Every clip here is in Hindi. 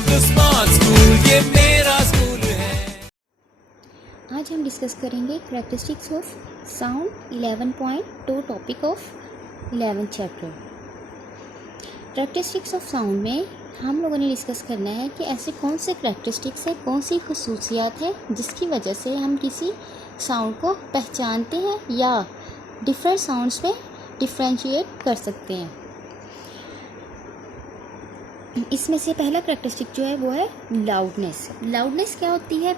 द स्मार्ट स्कूल, ये मेरा स्कूल है। आज हम डिस्कस करेंगे characteristics of sound 11.2 topic of 11th chapter. Characteristics of sound में हम लोगों ने डिस्कस करना है कि ऐसे कौन से करेक्टरिस्टिक्स है, कौन सी खसूसियात है जिसकी वजह से हम किसी साउंड को पहचानते हैं या डिफरेंट साउंड्स में डिफ्रेंशिएट कर सकते हैं। इसमें से पहला करेक्टरिस्टिक जो है वो है लाउडनेस। लाउडनेस क्या होती है?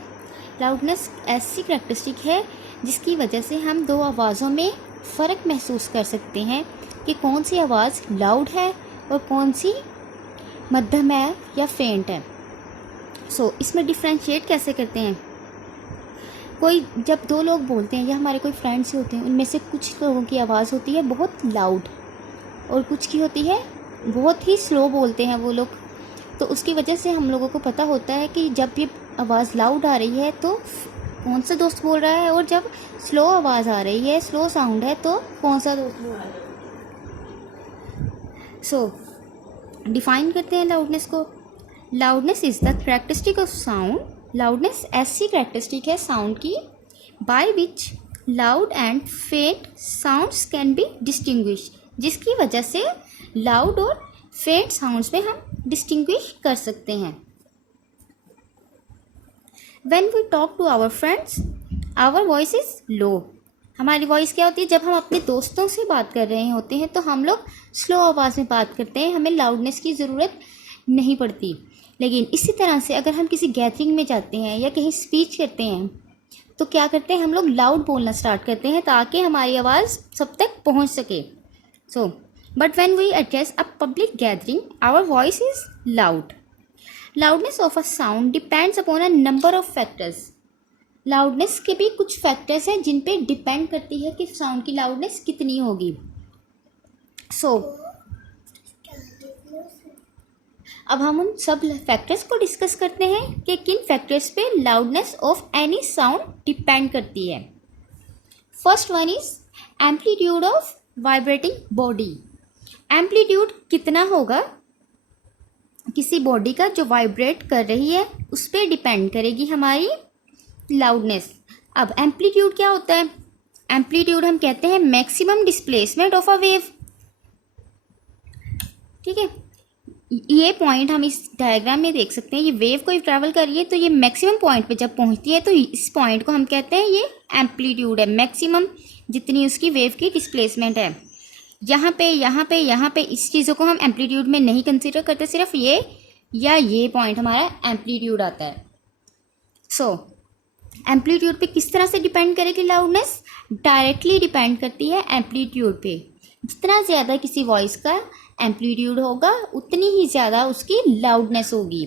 लाउडनेस ऐसी करेक्टरिस्टिक है जिसकी वजह से हम दो आवाज़ों में फ़र्क महसूस कर सकते हैं कि कौन सी आवाज़ लाउड है और कौन सी मध्यम है या फेंट है। इसमें डिफ्रेंशिएट कैसे करते हैं? कोई जब दो लोग बोलते हैं या हमारे कोई फ्रेंड्स होते हैं, उनमें से कुछ लोगों की आवाज़ होती है बहुत लाउड और कुछ की होती है बहुत ही स्लो बोलते हैं वो लोग। तो उसकी वजह से हम लोगों को पता होता है कि जब ये आवाज़ लाउड आ रही है तो कौन सा दोस्त बोल रहा है, और जब स्लो आवाज़ आ रही है, स्लो साउंड है, तो कौन सा दोस्त बोल रहा है। डिफाइन करते हैं लाउडनेस को। Loudness is the characteristic of sound. Loudness ऐसी करेक्टरिस्टिक है साउंड की बाय विच लाउड एंड फेंट साउंड्स कैन बी डिस्टिंग्विश, जिसकी वजह से लाउड और फेंट साउंड्स में हम डिस्टिंग्विश कर सकते हैं। When we talk to our friends, our voice is low. हमारी वॉइस क्या होती है? जब हम अपने दोस्तों से बात कर रहे होते हैं तो हम लोग स्लो आवाज़ में बात करते हैं, हमें लाउडनेस की ज़रूरत नहीं पड़ती। लेकिन इसी तरह से अगर हम किसी गैदरिंग में जाते हैं या कहीं स्पीच करते हैं तो क्या करते हैं? हम लोग लाउड बोलना स्टार्ट करते हैं ताकि हमारी आवाज़ सब तक पहुंच सके। But when we address a public gathering, our voice is loud. Loudness of a sound depends upon a number of factors. Loudness के भी कुछ फैक्टर्स हैं जिन पे डिपेंड करती है कि साउंड की लाउडनेस कितनी होगी। अब हम उन सब फैक्टर्स को डिस्कस करते हैं कि किन फैक्टर्स पे loudness of any sound depend करती है। First one is amplitude of vibrating body. Amplitude कितना होगा किसी बॉडी का जो वाइब्रेट कर रही है, उस पर डिपेंड करेगी हमारी लाउडनेस। अब एम्पलीट्यूड क्या होता है? एम्पलीट्यूड हम कहते हैं maximum displacement of a wave. ठीक है, ये पॉइंट हम इस डायग्राम में देख सकते हैं। ये वेव कोई ट्रैवल कर रही है तो ये मैक्सिमम पॉइंट पे जब पहुंचती है तो इस पॉइंट को हम कहते हैं ये एम्पलीट्यूड है, मैक्सिमम जितनी उसकी वेव की डिस्प्लेसमेंट है। यहाँ पे इस चीज़ों को हम एम्पलीट्यूड में नहीं कंसीडर करते, सिर्फ ये पॉइंट हमारा एम्पलीट्यूड आता है। एम्पलीट्यूड पे किस तरह से डिपेंड करेगी लाउडनेस? डायरेक्टली डिपेंड करती है एम्पलीट्यूड पे। जितना ज़्यादा किसी वॉइस का एम्पलीट्यूड होगा उतनी ही ज़्यादा उसकी लाउडनेस होगी।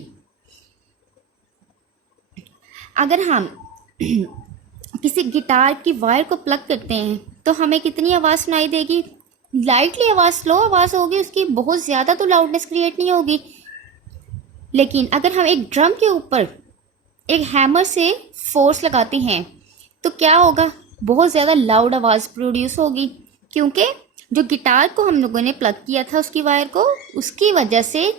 अगर हम किसी गिटार की वायर को प्लग करते हैं तो हमें कितनी आवाज़ सुनाई देगी? लाइटली आवाज़, स्लो आवाज़ होगी उसकी, बहुत ज़्यादा तो लाउडनेस क्रिएट नहीं होगी। लेकिन अगर हम एक ड्रम के ऊपर एक हैमर से फोर्स लगाते हैं तो क्या होगा? बहुत ज़्यादा लाउड आवाज़ प्रोड्यूस होगी, क्योंकि जो गिटार को हम लोगों ने प्लग किया था उसकी वायर को, उसकी वजह से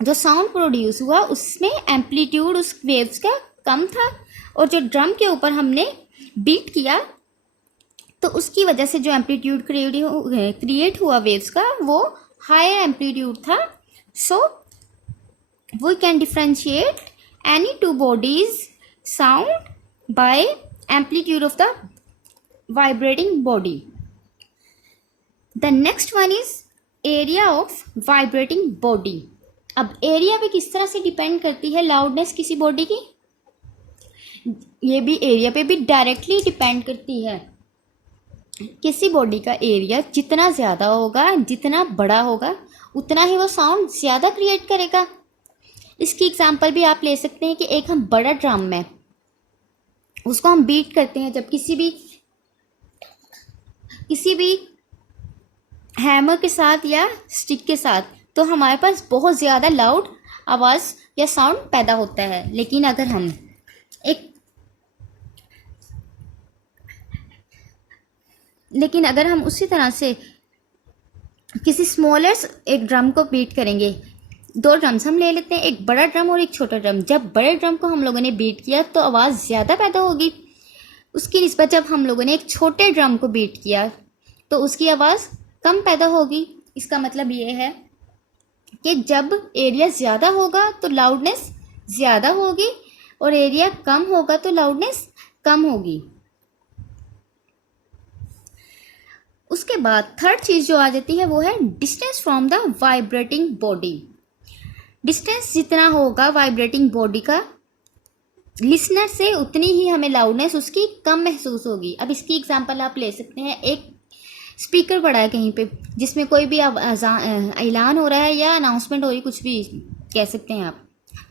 जो साउंड प्रोड्यूस हुआ उसमें एम्पलीट्यूड उस वेव्स का कम था, और जो ड्रम के ऊपर हमने बीट किया तो उसकी वजह से जो एम्पलीट्यूड क्रिएट हुआ वेव्स का वो हायर एम्पलीट्यूड था। We can differentiate any two bodies sound by amplitude of the vibrating body. The next one is area of vibrating body. अब एरिया पे किस तरह से डिपेंड करती है लाउडनेस किसी बॉडी की? ये भी एरिया पे भी डायरेक्टली डिपेंड करती है। किसी बॉडी का एरिया जितना ज़्यादा होगा, जितना बड़ा होगा, उतना ही वो साउंड ज़्यादा क्रिएट करेगा। इसकी एग्जांपल भी आप ले सकते हैं कि एक हम बड़ा ड्रम है, उसको हम बीट करते हैं जब किसी भी हैमर के साथ या स्टिक के साथ, तो हमारे पास बहुत ज़्यादा लाउड आवाज़ या साउंड पैदा होता है। लेकिन अगर हम उसी तरह से किसी स्मॉलेस्ट एक ड्रम को बीट करेंगे, दो ड्रम्स हम ले लेते हैं, एक बड़ा ड्रम और एक छोटा ड्रम। जब बड़े ड्रम को हम लोगों ने बीट किया तो आवाज़ ज़्यादा पैदा होगी, उसकी निस्बत जब हम लोगों ने एक छोटे ड्रम को बीट किया तो उसकी आवाज़ कम पैदा होगी। इसका मतलब ये है कि जब एरिया ज़्यादा होगा तो लाउडनेस ज़्यादा होगी और एरिया कम होगा तो लाउडनेस कम होगी। उसके बाद थर्ड चीज़ जो आ जाती है वो है distance from the vibrating body. Distance जितना होगा वाइब्रेटिंग बॉडी का लिसनर से उतनी ही हमें लाउडनेस उसकी कम महसूस होगी। अब इसकी एग्जांपल आप ले सकते हैं, एक स्पीकर पड़ा है कहीं पे जिसमें कोई भी ऐलान हो रहा है या अनाउंसमेंट हो रही, कुछ भी कह सकते हैं आप,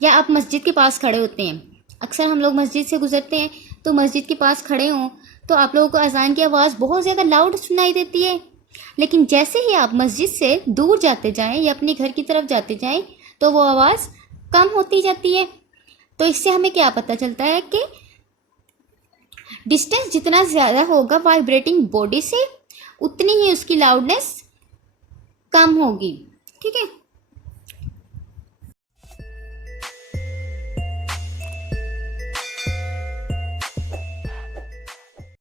या आप मस्जिद के पास खड़े होते हैं। अक्सर हम लोग मस्जिद से गुजरते हैं तो मस्जिद के पास खड़े हों तो आप लोगों को अजान की आवाज़ बहुत ज़्यादा लाउड सुनाई देती है, लेकिन जैसे ही आप मस्जिद से दूर जाते जाएं या अपने घर की तरफ जाते जाएं तो वो आवाज़ कम होती जाती है। तो इससे हमें क्या पता चलता है कि डिस्टेंस जितना ज़्यादा होगा वाइब्रेटिंग बॉडी से उतनी ही उसकी लाउडनेस कम होगी। ठीक है।